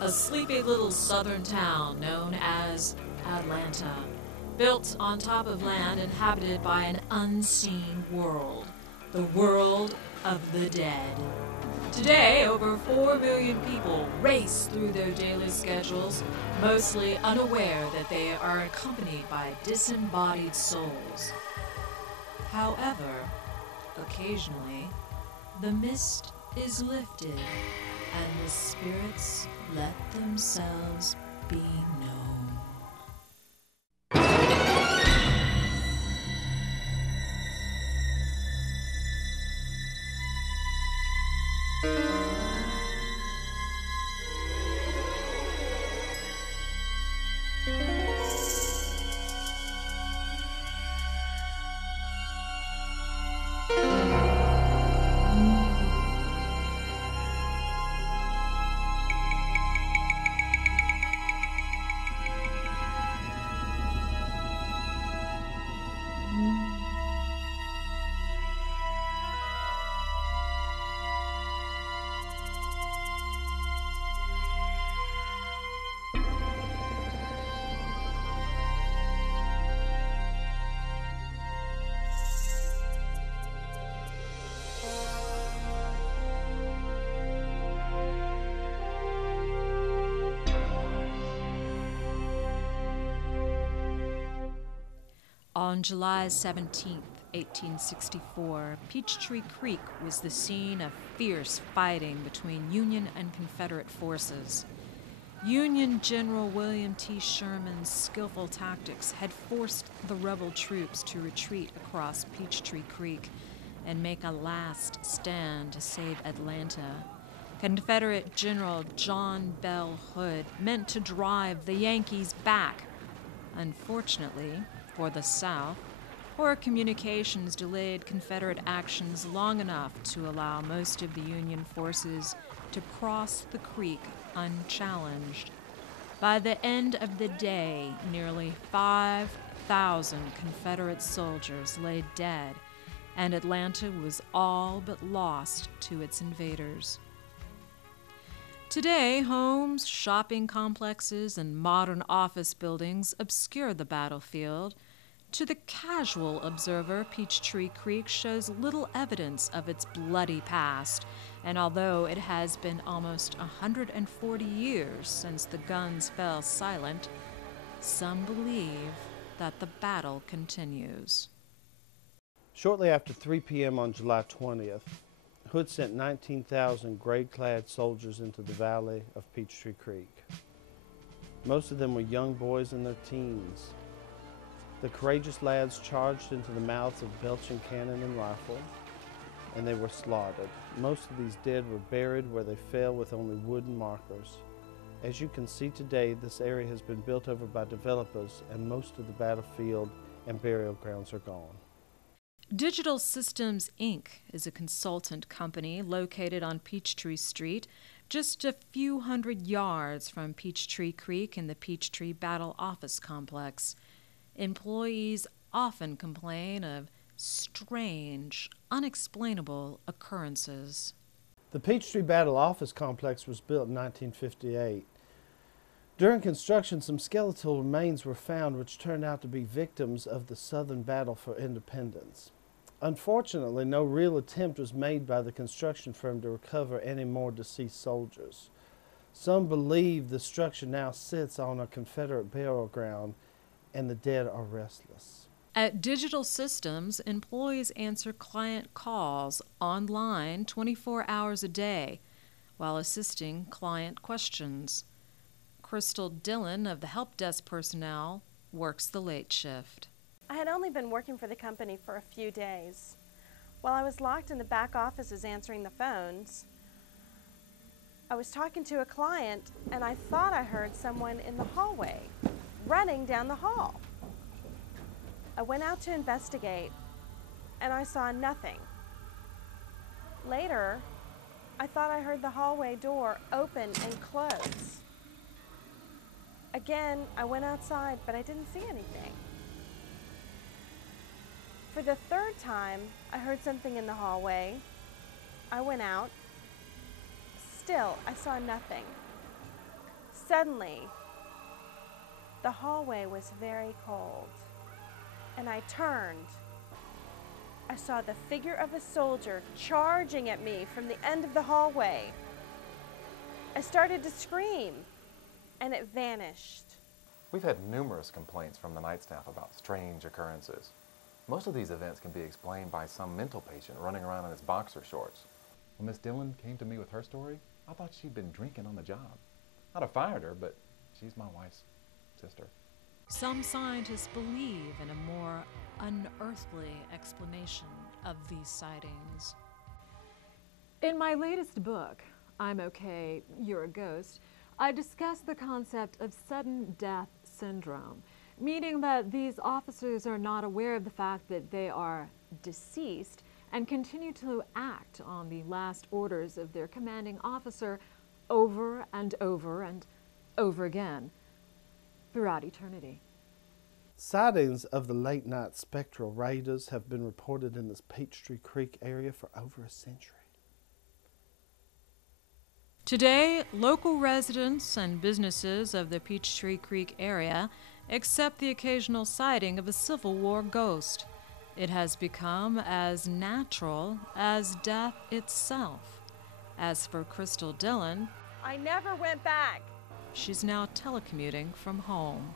a sleepy little southern town known as Atlanta, built on top of land inhabited by an unseen world, the world of the dead. Today, over 4 million people race through their daily schedules, mostly unaware that they are accompanied by disembodied souls. However, occasionally, the mist is lifted and the spirits let themselves be known. On July 17, 1864, Peachtree Creek was the scene of fierce fighting between Union and Confederate forces. Union General William T. Sherman's skillful tactics had forced the rebel troops to retreat across Peachtree Creek and make a last stand to save Atlanta. Confederate General John Bell Hood meant to drive the Yankees back. Unfortunately, for the South, poor communications delayed Confederate actions long enough to allow most of the Union forces to cross the creek unchallenged. By the end of the day, nearly 5,000 Confederate soldiers lay dead, and Atlanta was all but lost to its invaders. Today, homes, shopping complexes, and modern office buildings obscure the battlefield. To the casual observer, Peachtree Creek shows little evidence of its bloody past, and although it has been almost 140 years since the guns fell silent, some believe that the battle continues. Shortly after 3 p.m. on July 20th, Hood sent 19,000 gray-clad soldiers into the valley of Peachtree Creek. Most of them were young boys in their teens. The courageous lads charged into the mouths of belching cannon and rifle, and they were slaughtered. Most of these dead were buried where they fell with only wooden markers. As you can see today, this area has been built over by developers, and most of the battlefield and burial grounds are gone. Digital Systems, Inc. is a consultant company located on Peachtree Street, just a few hundred yards from Peachtree Creek in the Peachtree Battle Office Complex. Employees often complain of strange, unexplainable occurrences. The Peachtree Battle Office Complex was built in 1958. During construction, some skeletal remains were found which turned out to be victims of the Southern Battle for Independence. Unfortunately, no real attempt was made by the construction firm to recover any more deceased soldiers. Some believe the structure now sits on a Confederate burial ground and the dead are restless. At Digital Systems, employees answer client calls online 24 hours a day while assisting client questions. Crystal Dillon of the help desk personnel works the late shift. I had only been working for the company for a few days. While I was locked in the back offices answering the phones, I was talking to a client and I thought I heard someone in the hallway running down the hall. I went out to investigate and I saw nothing. Later, I thought I heard the hallway door open and close. Again, I went outside, but I didn't see anything. For the third time, I heard something in the hallway. I went out. Still, I saw nothing. Suddenly, the hallway was very cold, and I turned. I saw the figure of a soldier charging at me from the end of the hallway. I started to scream, and it vanished. We've had numerous complaints from the night staff about strange occurrences. Most of these events can be explained by some mental patient running around in his boxer shorts. When Miss Dillon came to me with her story, I thought she'd been drinking on the job. I'd have fired her, but she's my wife's sister. Some scientists believe in a more unearthly explanation of these sightings. In my latest book, I'm Okay, You're a Ghost, I discuss the concept of sudden death syndrome, meaning that these officers are not aware of the fact that they are deceased and continue to act on the last orders of their commanding officer over and over and over again throughout eternity. Sightings of the late-night spectral raiders have been reported in this Peachtree Creek area for over a century. Today, local residents and businesses of the Peachtree Creek area accept the occasional sighting of a Civil War ghost. It has become as natural as death itself. As for Crystal Dillon, I never went back. she's now telecommuting from home.